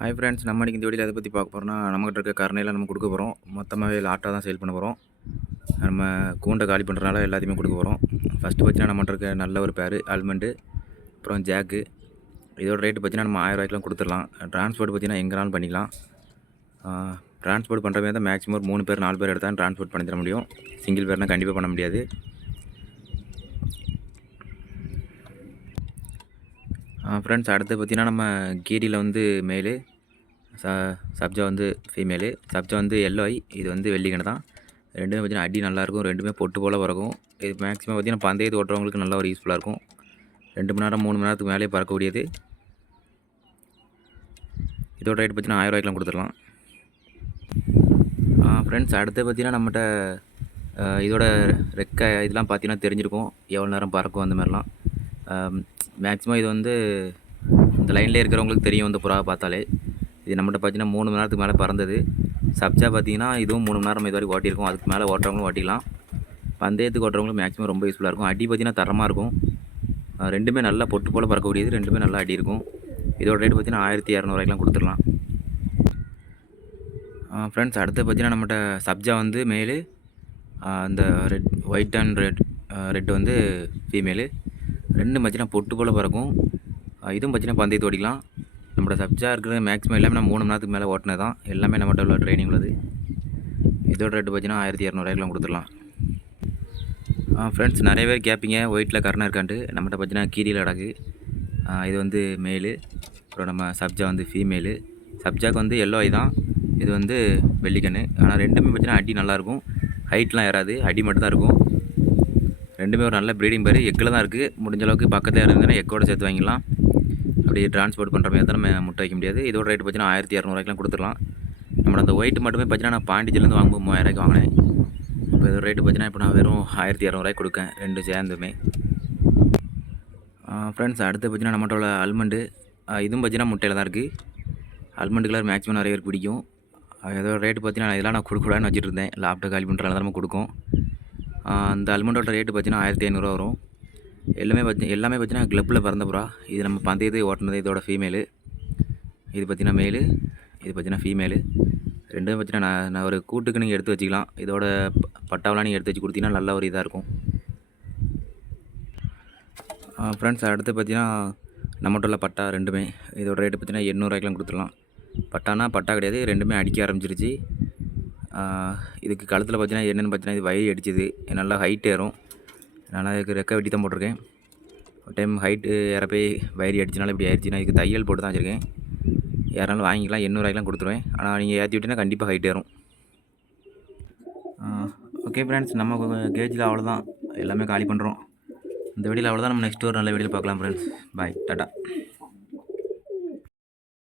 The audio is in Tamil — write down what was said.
ஹாய் ஃப்ரெண்ட்ஸ் நம்ம இன்றைக்கி இந்த வீடியோவில் பற்றி பார்க்க போகிறோம்னா நம்மகிட்ட இருக்க கருணையில் நம்ம கொடுக்க போகிறோம் மொத்தமாகவே லாட்டாக தான் சேல் பண்ண போகிறோம் நம்ம கூண்டை காலி பண்ணுறனால எல்லாத்தையுமே கொடுக்க போகிறோம் ஃபஸ்ட்டு பார்த்தீங்கன்னா நம்மகிட்ட இருக்க நல்ல ஒரு பேர் ஆல்மண்டு அப்புறம் ஜாக்கு இதோட ரேட்டு பார்த்தீங்கன்னா நம்ம ஆயிரம் ரூபாய்க்குலாம் கொடுத்துடலாம். ட்ரான்ஸ்போர்ட் பார்த்தீங்கன்னா எங்கேனாலும் பண்ணிக்கலாம். ட்ரான்ஸ்போர்ட் பண்ணுற மாதிரி தான் மேக்ஸிமம் ஒரு மூணு பேர் நாலு பேர் எடுத்தால் ட்ரான்ஸ்போர்ட் பண்ணி தர முடியும். சிங்கிள் பேர்னால் கண்டிப்பாக பண்ண முடியாது. ஃப்ரெண்ட்ஸ் அடுத்து பார்த்தீங்கன்னா நம்ம கீரியில் வந்து மேலு ச சப்ஜா வந்து ஃபீமேலு சப்ஜா வந்து எல்லோ ஐ இது வந்து வெள்ளிக்கணை தான். ரெண்டுமே பார்த்தீங்கன்னா அடி நல்லாயிருக்கும் ரெண்டுமே பொட்டு போல் பறக்கும். இது மேக்ஸிமம் பார்த்தீங்கன்னா பந்தயத்து ஓட்டுறவங்களுக்கு நல்லா ஒரு யூஸ்ஃபுல்லாக இருக்கும். ரெண்டு மணி நேரம் மூணு மணி நேரத்துக்கு மேலே பறக்கக்கூடியது. இதோட ரேட் பார்த்தீங்கன்னா ஆயிரம் ரூபாய்க்குலாம் கொடுத்துடலாம். ஃப்ரெண்ட்ஸ் அடுத்து பார்த்திங்கன்னா நம்மகிட்ட இதோட ரெக்க இதெல்லாம் பார்த்தீங்கன்னா தெரிஞ்சிருக்கும். எவ்வளோ நேரம் பறக்கும் அந்த மாதிரிலாம். மேக்ஸிமம் இது வந்து இந்த லைன்லேயே இருக்கிறவங்களுக்கு தெரியும் இந்த புறாவை பார்த்தாலே. இது நம்மகிட்ட பார்த்தீங்கன்னா மூணு மணி நேரத்துக்கு மேலே பறந்தது. சப்ஜா பார்த்தீங்கன்னா இதுவும் மூணு மணி நேரம் இது வரைக்கும் ஓட்டியிருக்கும். அதுக்கு மேலே ஓட்டுறவங்களும் ஓட்டிக்கலாம். பந்தயத்துக்கு ஓட்டுறவங்களும் மேக்ஸிமம் ரொம்ப யூஸ்ஃபுல்லாக இருக்கும். அடி பார்த்தீங்கன்னா தரமாக இருக்கும். ரெண்டுமே நல்லா பொட்டு போல் பறக்கக்கூடியது. ரெண்டுமே நல்லா அடி இருக்கும். இதோட ரேட் பார்த்தீங்கன்னா ஆயிரத்தி இரநூறுவாய்க்குலாம் கொடுத்துடலாம். ஃப்ரெண்ட்ஸ் அடுத்து பார்த்தீங்கன்னா நம்மகிட்ட சப்ஜா வந்து மேலு அந்த red white and red red வந்து ஃபீமேலு ரெண்டும் பார்த்தீங்கன்னா பொட்டு போல் பிறக்கும். இதுவும் பார்த்தீங்கன்னா பந்தயத்து ஓடிக்கலாம் நம்மளோட சப்ஜா இருக்கிற மேக்ஸிமம் எல்லாமே நம்ம மூணு மணி நேரத்துக்கு மேலே ஓட்டினது தான் எல்லாமே நம்மகிட்ட உள்ள ட்ரைனிங் உள்ளது. இதோட ரேட்டு பார்த்தீங்கன்னா ஆயிரத்தி இரநூறுவாய்க்குலாம் கொடுத்துடலாம். ஃப்ரெண்ட்ஸ் நிறைய பேர் கேட்பீங்க ஒயிட்டில் கரணம் இருக்கான்ட்டு. நம்மகிட்ட பார்த்தீங்கன்னா கீரியில் அடகு. இது வந்து மேலு அப்புறம் நம்ம சப்ஜா வந்து ஃபீமேலு சப்ஜாக்கு வந்து எல்லோ ஐ தான். இது வந்து வெள்ளிக்கண்ணு. ஆனால் ரெண்டுமே பார்த்தீங்கன்னா அடி நல்லாயிருக்கும். ஹைட்லாம் ஏறாது. அடி மட்டும் தான் இருக்கும். ரெண்டுமே ஒரு நல்ல ப்ரீடிங் பேர் எக்கில் தான் இருக்குது முடிஞ்ச அளவுக்கு பக்கத்தில் இருந்ததுன்னா எக்கோட சேர்த்து வாங்கிக்கலாம் அப்படி டிரான்ஸ்போர்ட் பண்ணுற மாதிரி தான் நம்ம முட்டை வைக்க முடியாது. இதோட ரேட் பார்த்தீங்கன்னா ஆயிரத்தி இரநூறுவாய்க்குலாம் கொடுத்துடலாம். நம்மளோட அந்த ஒயிட் மட்டுமே பார்த்தீங்கன்னா நான் பாண்டிச்சேரிலேருந்து வாங்கும்போது மூவாயிரூவாய்க்கு வாங்கினேன். இப்போ இதோட ரேட்டு பார்த்தீங்கன்னா இப்போ நான் வெறும் ஆயிரத்தி இரநூறுவாய்க்கு கொடுக்கேன். ரெண்டு சேர்ந்துமே. ஃப்ரெண்ட்ஸ் அடுத்து பார்த்தீங்கன்னா நம்மகிட்ட உள்ள அல்மண்டு இதுவும் பார்த்தீங்கன்னா முட்டையில் தான் இருக்குது அல்மண்டு கலர் மேக்ஸிமம் நிறைய பேர் பிடிக்கும். ஏதோ ரேட்டு பார்த்தீங்கன்னா இதெல்லாம் நான் கொடுக்கூடாதுன்னு வச்சுட்டு இருந்தேன். லேப்டாப் காலி பண்ணுறதுனால தான் நம்ம கொடுக்கும். அந்த அல்மண்டோட ரேட்டு பார்த்தீங்கன்னா ஆயிரத்தி ஐநூறுரூவா வரும். எல்லாமே பார்த்தி எல்லாமே பார்த்தீங்கன்னா க்ளப்பில் பிறந்த புறா. இது நம்ம பந்தயத்தை ஓட்டினது இதோட ஃபீமேலு இது பார்த்தீங்கன்னா மேலு இது பார்த்தீங்கன்னா ஃபீமேலு ரெண்டும் பார்த்தீங்கன்னா நான் நான் ஒரு கூட்டுக்கு நீங்கள் எடுத்து வச்சுக்கலாம். இதோட ப- பட்டாவெலாம் நீங்கள் எடுத்து வச்சு கொடுத்தீங்கன்னா நல்ல ஒரு இதாக இருக்கும். ஃப்ரெண்ட்ஸ் அடுத்து பார்த்தீங்கன்னா நம்மகிட்ட உள்ள பட்டா ரெண்டுமே. இதோட ரேட்டு பார்த்தீங்கன்னா எண்ணூறுவாய்க்கெலாம் கொடுத்துடலாம். பட்டானா பட்டா கிடையாது. ரெண்டுமே அடிக்க ஆரம்பிச்சிருச்சு. இதுக்கு கழுத்தில் பார்த்தீங்கன்னா என்னென்னு பார்த்தீங்கன்னா இது வயிறு அடிச்சுது. நல்லா ஹைட் ஏறும். அதனால் இதுக்கு ரெக்க வெட்டி தான் போட்டிருக்கேன். ஒரு டைம் ஹைட்டு ஏற போய் வயிறு அடிச்சனால இப்படி ஆயிடுச்சுன்னா நான் இதுக்கு தையல் போட்டு தான் வச்சுருக்கேன். யாராலும் வாங்கிக்கலாம் எண்ணூறுவாய்க்குலாம் கொடுத்துருவேன். ஆனால் நீங்கள் ஏற்றி விட்டீங்கன்னா கண்டிப்பாக ஹைட் ஏறும். ஓகே ஃப்ரெண்ட்ஸ் நம்ம கேஜில் அவ்வளோதான் எல்லாமே காலி பண்ணுறோம் இந்த வீடியோவில் அவ்வளோதான் நம்ம நெக்ஸ்ட் ஒரு நல்ல வீடியோவில் பார்க்கலாம் ஃப்ரெண்ட்ஸ் பாய் டாட்டா